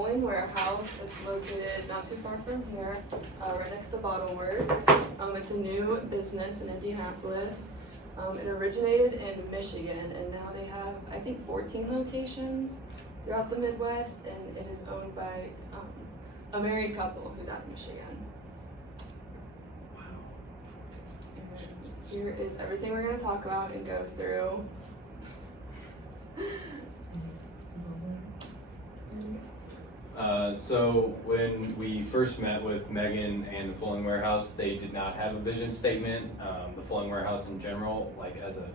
Fowling warehouse. It's located not too far from here, right next to Bottle Works. It's a new business in Indianapolis. It originated in Michigan, and now they have, I think, 14 locations throughout the Midwest, and it is owned by a married couple who's out of Michigan. Wow. And here is everything we're going to talk about and go through. So when we first met with Megan and the Fowling Warehouse, they did not have a vision statement. The Fowling Warehouse in general, like as an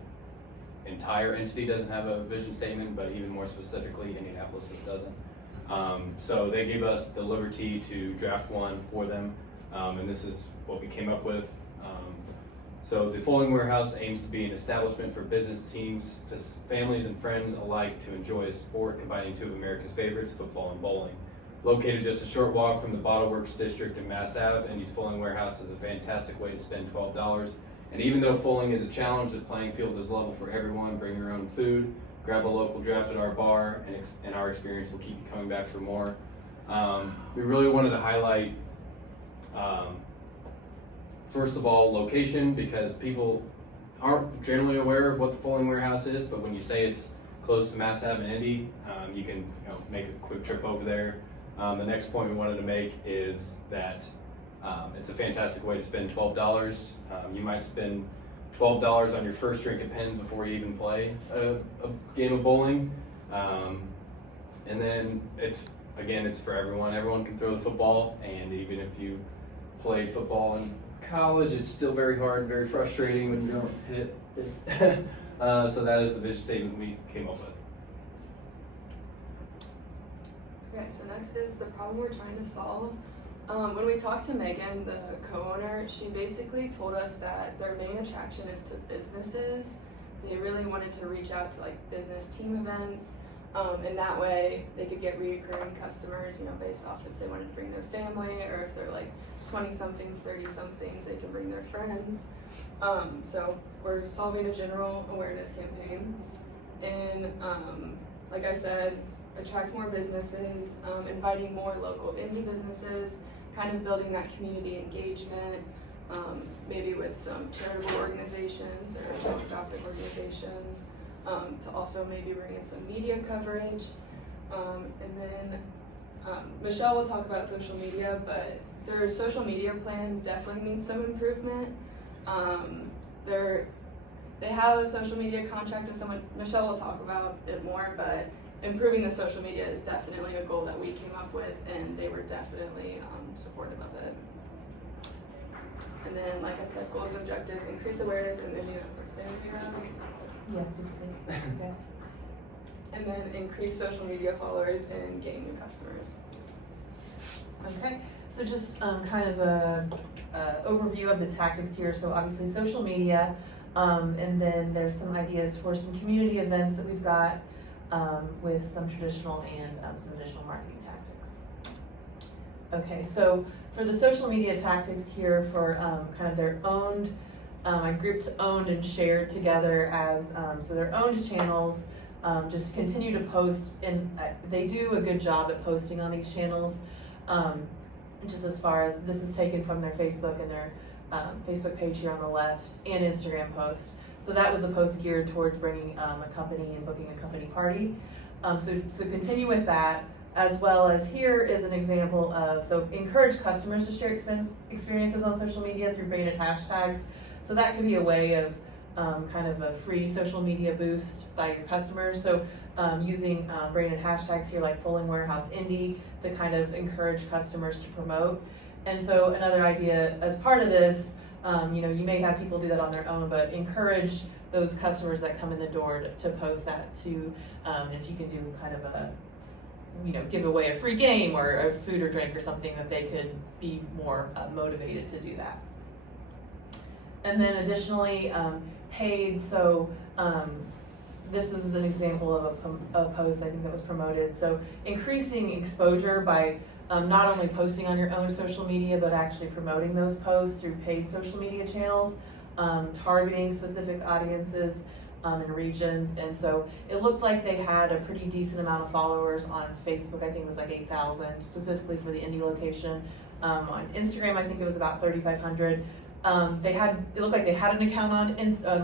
entire entity, doesn't have a vision statement, but even more specifically, Indianapolis doesn't. So they gave us the liberty to draft one for them, and this is what we came up with. So the Fowling Warehouse aims to be an establishment for business teams, families, and friends alike to enjoy a sport combining two of America's favorites, football and bowling. Located just a short walk from the Bottle Works district in Mass Ave, Indy's Fowling Warehouse is a fantastic way to spend $12. And even though Fowling is a challenge, the playing field is level for everyone. Bring your own food, grab a local draft at our bar, and in our experience, we'll keep you coming back for more. We really wanted to highlight, first of all, location, because people aren't generally aware of what the Fowling Warehouse is, but when you say it's close to Mass Ave and Indy, you can make a quick trip over there. The next point we wanted to make is that it's a fantastic way to spend $12. You might spend $12 on your first drink of pins before you even play a game of bowling. And then it's for everyone. Everyone can throw the football, and even if you played football in college, it's still very hard, very frustrating when you don't hit it. So that is the vision statement we came up with. Okay, so next is the problem we're trying to solve. When we talked to Megan, the co-owner, she basically told us that their main attraction is to businesses. They really wanted to reach out to like business team events, and that way they could get recurring customers, based off if they wanted to bring their family, or if they're like 20-somethings, 30-somethings, they can bring their friends. So we're solving a general awareness campaign, and like I said, attract more businesses, inviting more local indie businesses, kind of building that community engagement, maybe with some charitable organizations or philanthropic organizations, to also maybe bring in some media coverage. And then Michelle will talk about social media, but their social media plan definitely needs some improvement. They have a social media contract with someone. Michelle will talk about it more, but improving the social media is definitely a goal that we came up with, and they were definitely supportive of it. And then, like I said, goals and objectives: increase awareness in Indianapolis area. Okay. And then increase social media followers and gain new customers. Okay, so just kind of a overview of the tactics here. So obviously social media, and then there's some ideas for some community events that we've got with some traditional and some additional marketing tactics. Okay, so for the social media tactics here, for kind of their owned, I grouped owned and shared together as so their owned channels. Just continue to post, and they do a good job at posting on these channels. Just as far as this is taken from their Facebook and their Facebook page here on the left, and Instagram post. So that was the post geared towards bringing a company and booking a company party. So continue with that, as well as here is an example of, so encourage customers to share experiences on social media through branded hashtags. So that can be a way of kind of a free social media boost by your customers. So using branded hashtags here like Fowling Warehouse Indy to kind of encourage customers to promote. And so another idea as part of this, you may have people do that on their own, but encourage those customers that come in the door to post that to, if you can do kind of a, give away a free game or a food or drink or something, that they could be more motivated to do that. And then additionally, paid, so this is an example of a post I think that was promoted. So increasing exposure by not only posting on your own social media, but actually promoting those posts through paid social media channels, targeting specific audiences, in regions. And so it looked like they had a pretty decent amount of followers on Facebook. I think it was like 8,000 specifically for the Indy location. On Instagram, I think it was about 3,500. It looked like they had an account on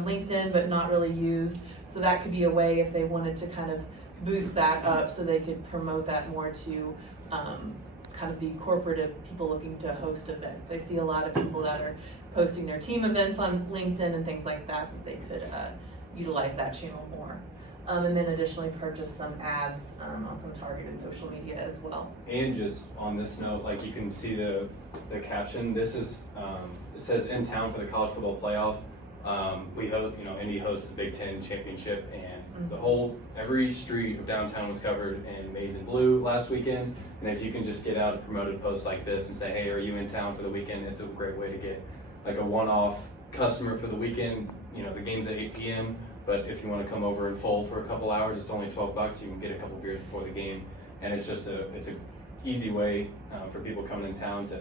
LinkedIn, but not really used. So that could be a way if they wanted to kind of boost that up so they could promote that more to kind of the corporate people looking to host events. I see a lot of people that are posting their team events on LinkedIn and things like that they could utilize that channel more. And then additionally purchase some ads on some targeted social media as well. And just on this note, like you can see the caption, this is, it says in town for the college football playoff. Indy hosts the Big Ten championship, and every street of downtown was covered in maize and blue last weekend. And if you can just get out a promoted post like this and say, hey, are you in town for the weekend? It's a great way to get like a one-off customer for the weekend. The game's at 8 p.m., but if you want to come over and fold for a couple hours, it's only $12. You can get a couple beers before the game, and it's just it's a easy way for people coming in town to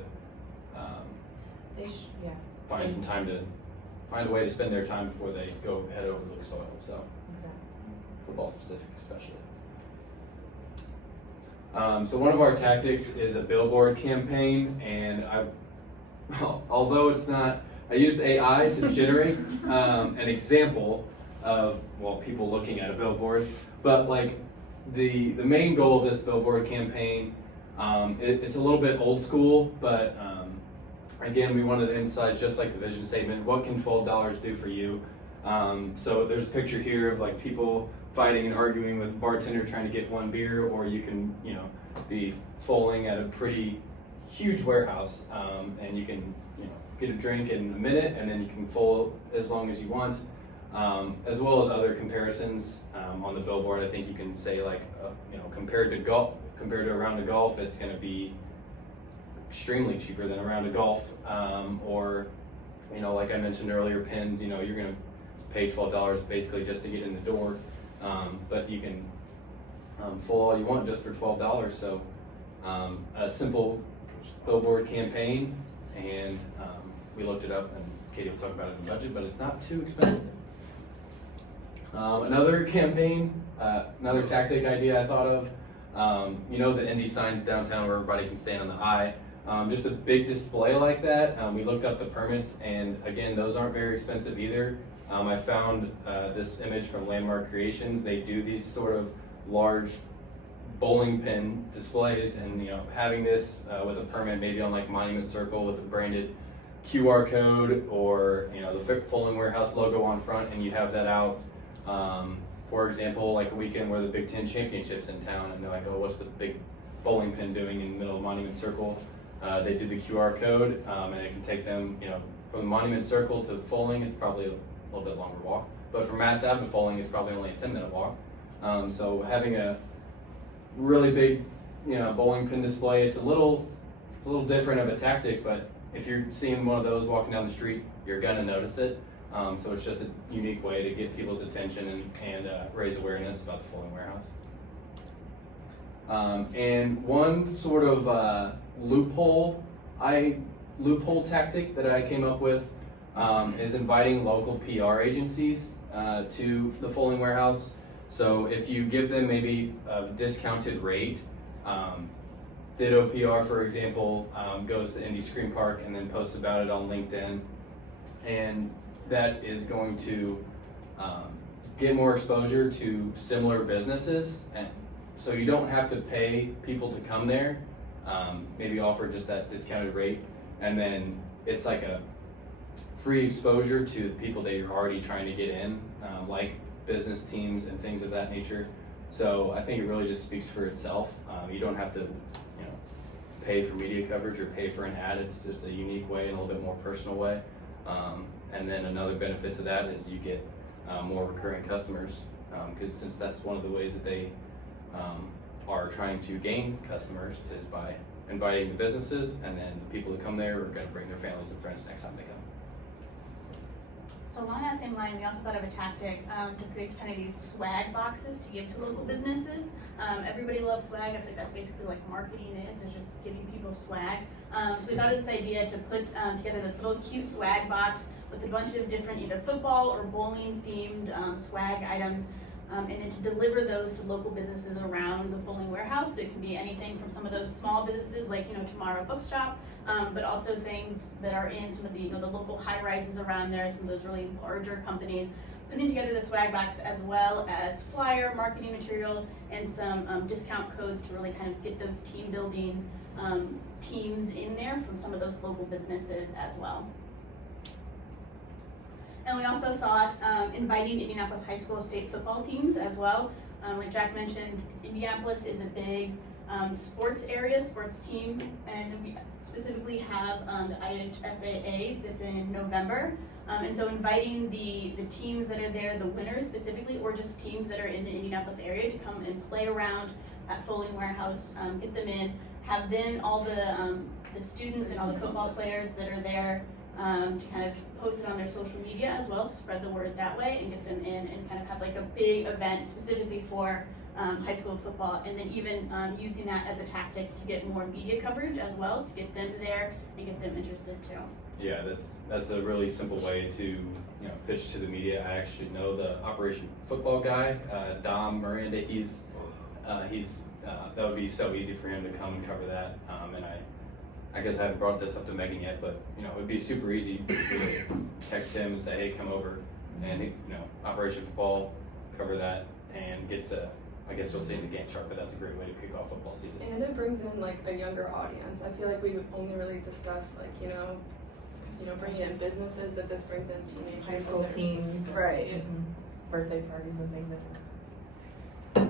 find a way to spend their time before they head over to the soil. So Exactly. Football specific, especially. So one of our tactics is a billboard campaign, and although it's not, I used AI to generate an example of people looking at a billboard, but like the main goal of this billboard campaign, it's a little bit old school, but again, we wanted to emphasize, just like the vision statement, what can $12 do for you? So there's a picture here of like people fighting and arguing with a bartender trying to get one beer, or you can be Fowling at a pretty huge warehouse, and you can get a drink in a minute, and then you can fold as long as you want, as well as other comparisons on the billboard. I think you can say like compared to a round of golf, it's going to be extremely cheaper than a round of golf, or like I mentioned earlier, pins. You're going to pay $12 basically just to get in the door, but you can fold all you want just for $12. So a simple billboard campaign, and we looked it up, and Katie will talk about it in the budget, but it's not too expensive. Another campaign, another tactic idea I thought of, the Indy signs downtown where everybody can stand on the I. Just a big display like that. We looked up the permits, and again, those aren't very expensive either. I found this image from Landmark Creations. They do these sort of large bowling pin displays, and having this with a permit, maybe on like Monument Circle with a branded QR code, or the Fowling Warehouse logo on front, and you have that out. For example, like a weekend where the Big Ten championship's in town, and they're like, oh, what's the big bowling pin doing in the middle of Monument Circle? They do the QR code, and it can take them, from Monument Circle to Fowling, it's probably a little bit longer walk. But from Mass Ave to Fowling, it's probably only a 10-minute walk. So having a really big, bowling pin display, it's a little different of a tactic, but if you're seeing one of those walking down the street, you're gonna notice it. So it's just a unique way to get people's attention and raise awareness about the Fowling Warehouse. And one sort of loophole tactic that I came up with is inviting local PR agencies to the Fowling Warehouse. So if you give them maybe a discounted rate, Ditto PR, for example, goes to Indy Screen Park and then posts about it on LinkedIn, and that is going to get more exposure to similar businesses, and so you don't have to pay people to come there. Maybe offer just that discounted rate, and then it's like a free exposure to the people that you're already trying to get in, like business teams and things of that nature. So I think it really just speaks for itself. You don't have to pay for media coverage or pay for an ad. It's just a unique way and a little bit more personal way. And then another benefit to that is you get more recurring customers, because since that's one of the ways that they are trying to gain customers is by inviting the businesses, and then the people who come there are going to bring their families and friends next time they come. So along that same line, we also thought of a tactic to create kind of these swag boxes to give to local businesses. Everybody loves swag. I think that's basically like marketing is just giving people swag. So we thought of this idea to put together this little cute swag box with a bunch of different either football or bowling themed swag items. And then to deliver those to local businesses around the Fowling warehouse. So it can be anything from some of those small businesses like, Tomorrow Bookshop, but also things that are in some of the, the local high rises around there, some of those really larger companies. Putting together the swag box as well as flyer, marketing material, and some discount codes to really kind of get those team building teams in there from some of those local businesses as well. And we also thought inviting Indianapolis High School state football teams as well. Like Jack mentioned, Indianapolis is a big sports area, sports team, and we specifically have the IHSAA that's in November. And so inviting the teams that are there, the winners specifically, or just teams that are in the Indianapolis area to come and play around at Fowling Warehouse, get them in, have then all the students and all the football players that are there to kind of post it on their social media as well to spread the word that way and get them in and kind of have like a big event specifically for high school football, and then even using that as a tactic to get more media coverage as well, to get them there and get them interested too. Yeah, that's a really simple way to pitch to the media. I actually know the Operation Football guy, Dom Miranda. He's that would be so easy for him to come and cover that. And I guess I haven't brought this up to Megan yet, but it would be super easy to text him and say, hey, come over, and Operation Football, cover that, and gets a. I guess you'll see in the Gantt chart, but that's a great way to kick off football season. And it brings in like a younger audience. I feel like we only really discuss like bringing in businesses, but this brings in teenagers, High school teams, right? Mm-hmm. Birthday parties and things like that.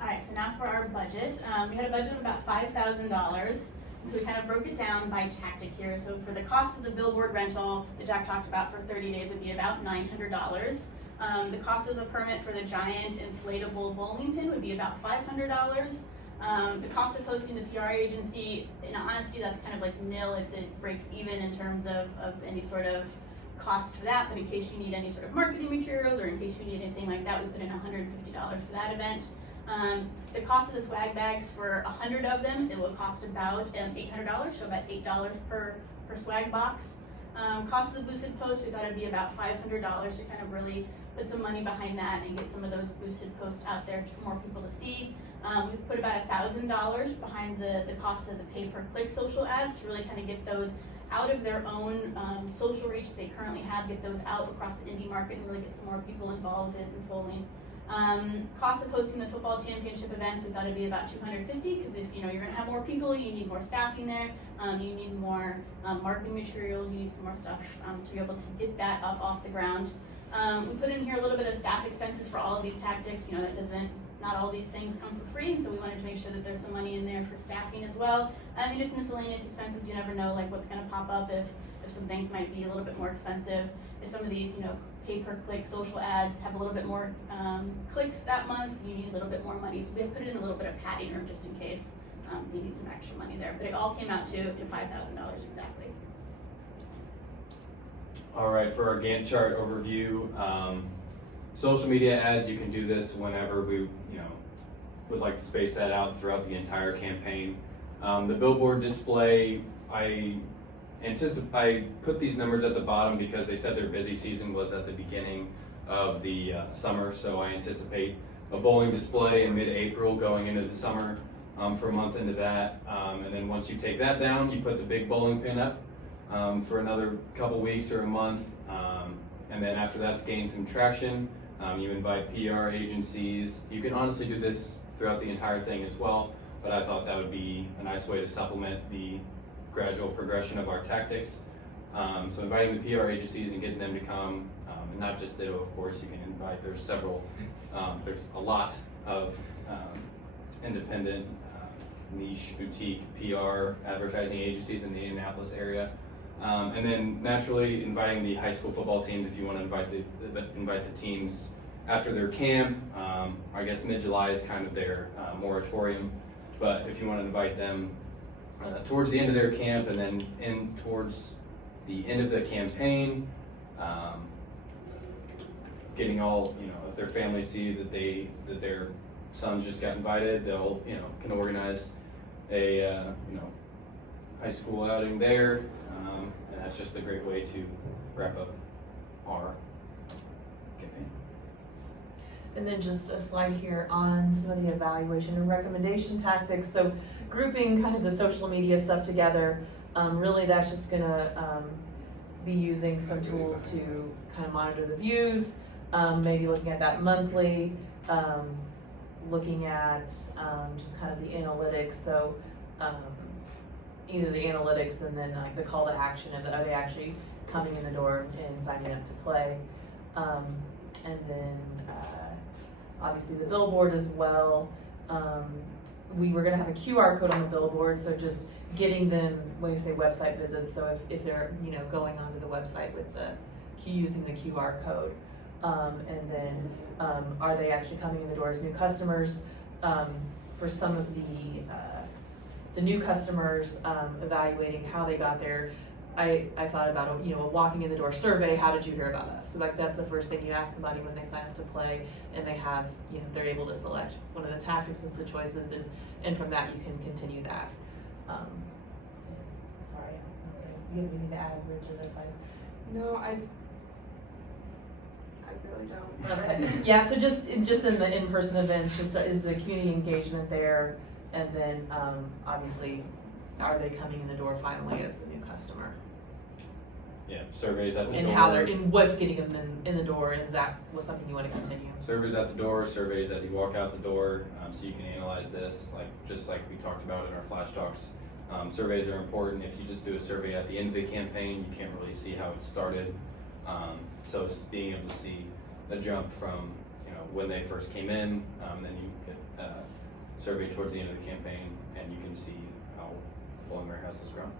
All right, so now for our budget. We had a budget of about $5,000. So we kind of broke it down by tactic here. So for the cost of the billboard rental that Jack talked about for 30 days would be about $900. The cost of the permit for the giant inflatable bowling pin would be about $500. The cost of hosting the PR agency, in honesty, that's kind of like nil. It breaks even in terms of any sort of cost for that, but in case you need any sort of marketing materials or in case you need anything like that, we put in $150 for that event. The cost of the swag bags, for 100 of them, it will cost about $800, so about $8 per swag box. Cost of the boosted posts, we thought it'd be about $500 to kind of really put some money behind that and get some of those boosted posts out there for more people to see. We've put about $1,000 behind the cost of the pay-per-click social ads to really kind of get those out of their own social reach that they currently have, get those out across the Indy market and really get some more people involved in Fowling. Cost of hosting the football championship events, we thought it'd be about $250, because if you're going to have more people, you need more staffing there, you need more marketing materials, you need some more stuff to be able to get that up off the ground. We put in here a little bit of staff expenses for all of these tactics. Not all these things come for free, and so we wanted to make sure that there's some money in there for staffing as well. And just miscellaneous expenses, you never know like what's going to pop up if some things might be a little bit more expensive. If some of these, pay-per-click social ads have a little bit more clicks that month, you need a little bit more money. So we have put in a little bit of padding or just in case you need some extra money there. But it all came out to $5,000 exactly. All right, for our Gantt chart overview, social media ads, you can do this whenever we, would like to space that out throughout the entire campaign. The billboard display, I put these numbers at the bottom because they said their busy season was at the beginning of the summer, so I anticipate a bowling display in mid-April going into the summer for a month into that. And then once you take that down, you put the big bowling pin up for another couple weeks or a month. And then after that's gained some traction, you invite PR agencies. You can honestly do this throughout the entire thing as well, but I thought that would be a nice way to supplement the gradual progression of our tactics. So inviting the PR agencies and getting them to come, and not just Ditto, of course, you can invite, there's a lot of independent niche boutique PR advertising agencies in the Indianapolis area. And then naturally inviting the high school football teams if you want to invite the teams after their camp. I guess mid-July is kind of their moratorium, but if you want to invite them towards the end of their camp and then towards the end of the campaign, getting all, if their families see that their sons just got invited, they'll, can organize a, high school outing there, and that's just a great way to wrap up our campaign. And then just a slide here on some of the evaluation and recommendation tactics. So grouping kind of the social media stuff together, really that's just gonna be using some tools to kind of monitor the views, maybe looking at that monthly, looking at just kind of the analytics. So either the analytics and then like the call to action of are they actually coming in the door and signing up to play, and then obviously the billboard as well. We were gonna have a QR code on the billboard, so just getting them, when we say website visits, so if they're, going onto the website with using the QR code. And then, are they actually coming in the door as new customers? For some of the new customers, evaluating how they got there, I thought about a walking in the door survey. How did you hear about us? So like that's the first thing you ask somebody when they sign up to play, and they have, they're able to select one of the tactics as the choices, and from that you can continue that. Sorry, you have anything to add, Richard? If I No, I really don't. Yeah, so just in the in-person events, just is the community engagement there, and then obviously, are they coming in the door finally as a new customer? Yeah, surveys at the door. And how and what's getting them in the door, and is that was something you want to continue? Surveys at the door, surveys as you walk out the door, so you can analyze this, just like we talked about in our flash talks. Surveys are important. If you just do a survey at the end of the campaign, you can't really see how it started. So it's being able to see the jump from when they first came in, then you get a survey towards the end of the campaign, and you can see how the Fowling Warehouse has grown.